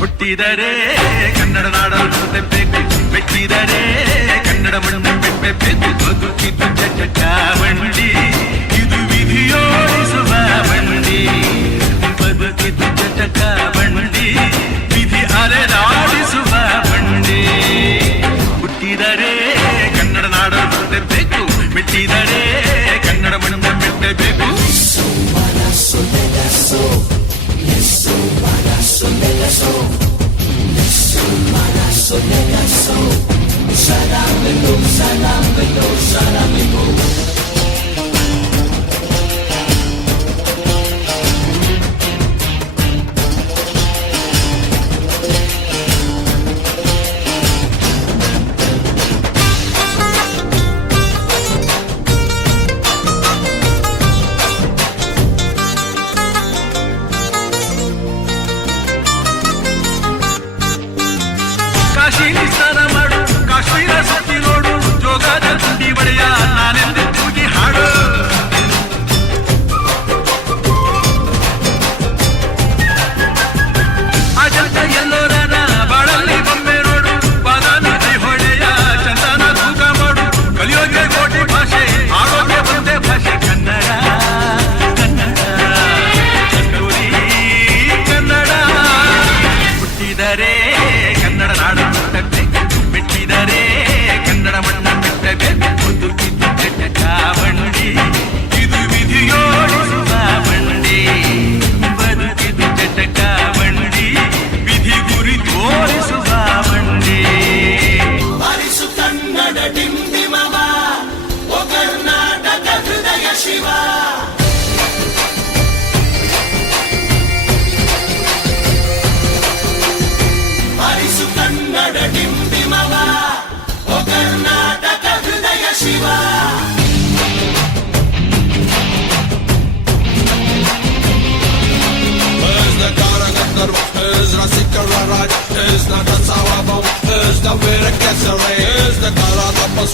ಹುಟ್ಟಿದರೆ ಕನ್ನಡ ನಾಡನ್ನು ತೆಪ್ಪಬೇಕು, ಮೆಟ್ಟಿದರೆ ಕನ್ನಡ ಮಣ್ಣು ಬೆಪ್ಪಬೇಕು. ಬದುಕಿದ್ದು ಚಟ ಬಂಡಿ, ಇದು ವಿಧಿಯೋಡಿಸುವ ಬಂಡಿ. ಬದುಕಿದ್ದು ಚಟ ಬಂಡಿ, ವಿಧಿ ಅಲೆದಾಡಿಸುವ ಬಂಡಿ. ಹುಟ್ಟಿದರೆ ಕನ್ನಡ ನಾಡನ್ನು ತೆಪ್ಪಬೇಕು, ಮೆಟ್ಟಿದರೆ ಕನ್ನಡ ಮಣ್ಣು ಬೆಪ್ಪಬೇಕು. ಕಾಶಿಲಿ ಸ್ನಾನ ಮಾಡು, ಕಾಶ್ಮೀರ ಸುತ್ತಿ ನೋಡು, ಜೋಗದ ಗುಂಡಿ ಬಳೆಯ ನಾನೆಂದು ಕೂಗಿ ಹಾಡು. ಅಜಂತ ಎಲ್ಲೋರನ ಬಾಳಲ್ಲಿ ಬೊಮ್ಮೆ ನೋಡು, ಬಾದ ನದಿ ಹೊಳೆಯ ಚಂದನ ತೂಕ ಮಾಡು. ಕಲಿಯೋಗೆ ಕೋಟಿ ಭಾಷೆ, ಆರೋಗ್ಯ ಒಂದೇ ಭಾಷೆ ಕನ್ನಡ. ಕನ್ನಡ ಕನ್ನೂರಿ ಕನ್ನಡ. ಹುಟ್ಟಿದರೆ ಕನ್ನಡ ನಾಡು ಮುಟ್ಟಬೇಕು, ಮೆಟ್ಟಿದರೆ ಕನ್ನಡ ಮಣ್ಣು ಬಿಟ್ಟಬೇಕು. ಬದುಕಿದ್ದು ಚಟ ಬಂಡಿ, ಇದು ವಿಧಿಯೋಡಿಸುವ ಬಂಡಿ. ಬದುಕಿದ್ದು ಚಟ ಬಂಡಿ, ವಿಧಿ ಗುರಿ ತೋರಿಸುವ ಬಂಡಿ. ಹರಿಸು ಕನ್ನಡ ಡಿಂಡಿಮವ, ಓ ಕರ್ನಾಟಕ ಹೃದಯ ಶಿವ. ಹರಿಸು ಕನ್ನಡ ಡಿಂಡಿಮವ, ಓ ಕರ್ನಾಟಕ ಹೃದಯ Shiva. Özne Karagandar, özne Sikararaj, özne Tasavabam, özne Verekesare, özne Karadapaz,